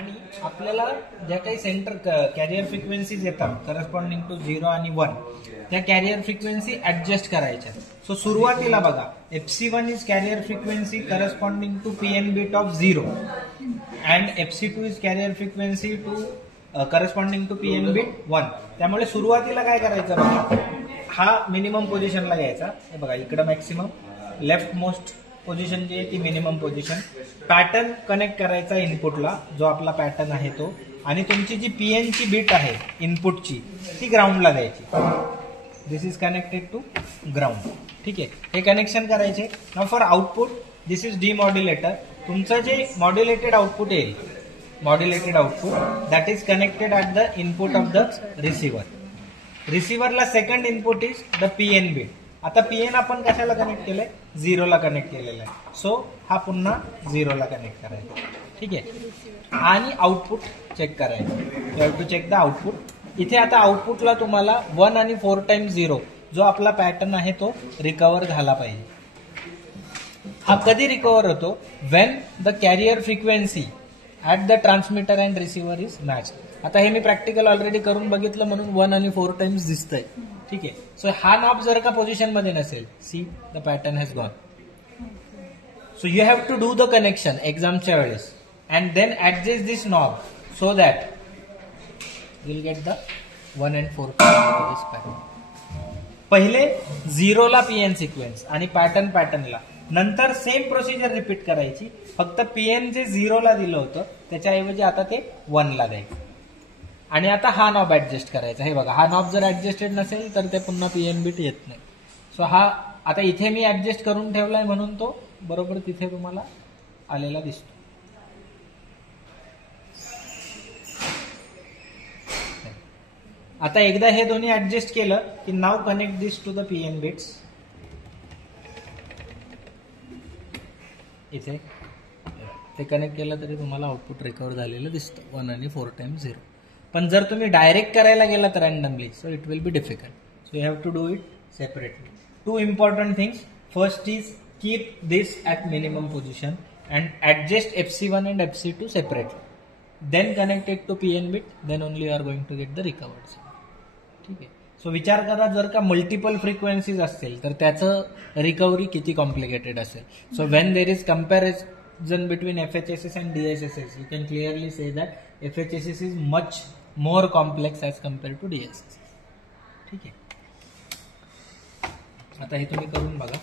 आणि आपल्याला ज्या काही सेंटर कॅरियर फ्रिक्वेन्सीज येतात करस्पॉन्डिंग टू 0 आणि 1 त्या कॅरियर फ्रिक्वेन्सी ऍडजस्ट करायच्या. सो सुरुवातीला बघा FC1 is carrier frequency corresponding to PN bit of 0 and FC2 is carrier frequency to corresponding to PN bit 1. त्यामुळे सुरुवातीला काय करायचं बघा, हा मिनिमम पोझिशनला घ्यायचा. हे बघा इकडं मॅक्सिमम, लेफ्ट मोस्ट पोझिशन जी आहे ती मिनिमम पोझिशन. पॅटर्न कनेक्ट करायचा इनपुटला, जो आपला पॅटर्न आहे तो, आणि तुमची जी PN ची बीट आहे इनपुटची ती ग्राउंडला द्यायची. This is connected to ground. ठीक आहे, हे कनेक्शन करायचे. Now for output this is demodulator. तुमचं जे मॉड्युलेटेड आउटपुट येईल, modulated output that is connected at the input of the receiver. रिसिव्हरला second input is the PN bit. आता PN आपण कशाला कनेक्ट केलंय, 0 ला कनेक्ट केलेला आहे. सो हा पुन्हा 0 ला कनेक्ट करायचा. ठीक आहे, आणि आउटपुट चेक करायचं. You have to check the output. इथे आता आउटपुटला तुम्हाला 1 आणि 4 टाइम्स 0 जो आपला पॅटर्न आहे तो रिकव्हर झाला पाहिजे. हा कधी रिकव्हर होतो, when the carrier frequency at the transmitter and receiver is match. आता हे मी प्रॅक्टिकल ऑलरेडी करून बघितलं म्हणून 1 आणि 4 टाइम्स दिसतंय. ठीक आहे, सो हा नॉब जर का पोझिशन मध्ये नसेल, see the pattern has gone. So you have to do the connection एक्झामच्या वेळेस and then adjust this knob so that will get the 1 and 4 pattern. पहिले 0 ला PN सिक्वेन्स आणि पॅटर्नला, नंतर सेम प्रोसिजर रिपीट करायची. फक्त PN जे 0 ला दिलं होतं त्याच्याऐवजी आता ते 1 ला द्यायचं. आणि आता हा नॉब ऍडजस्ट करायचा. हे बघा, हा नॉब जर ऍडजस्टेड नसेल तर ते पुन्हा PN बीट येत नाही. सो हा आता इथे मी ऍडजस्ट करून ठेवलाय म्हणून तो बरोबर तिथे तुम्हाला आलेला दिसतो. आता एकदा हे दोन्ही ऍडजस्ट केलं की नाव connect this to the PN bits. इथे ते कनेक्ट केलं तरी तुम्हाला आउटपुट रिकव्हर झालेलं दिसतं 1 आणि 4 टाइम्स 0. पण जर तुम्ही डायरेक्ट करायला गेला तर randomly, so it will be difficult. So you have to do it separately. 2 important things. First is keep this at minimum position and adjust FC1 and FC2 separately. Then connect it to PN bit. Then only you are going to get the recovered signal. ठीक आहे. So विचार करा, जर का multiple frequencies असतील तर त्याचं recovery किती कॉम्प्लिकेटेड असेल. So when there is comparison between FHSS and DSSS, you can clearly say that FHSS is much more complex as compared to DSSS. ठीक आहे, आता हे तुम्ही करून बघा.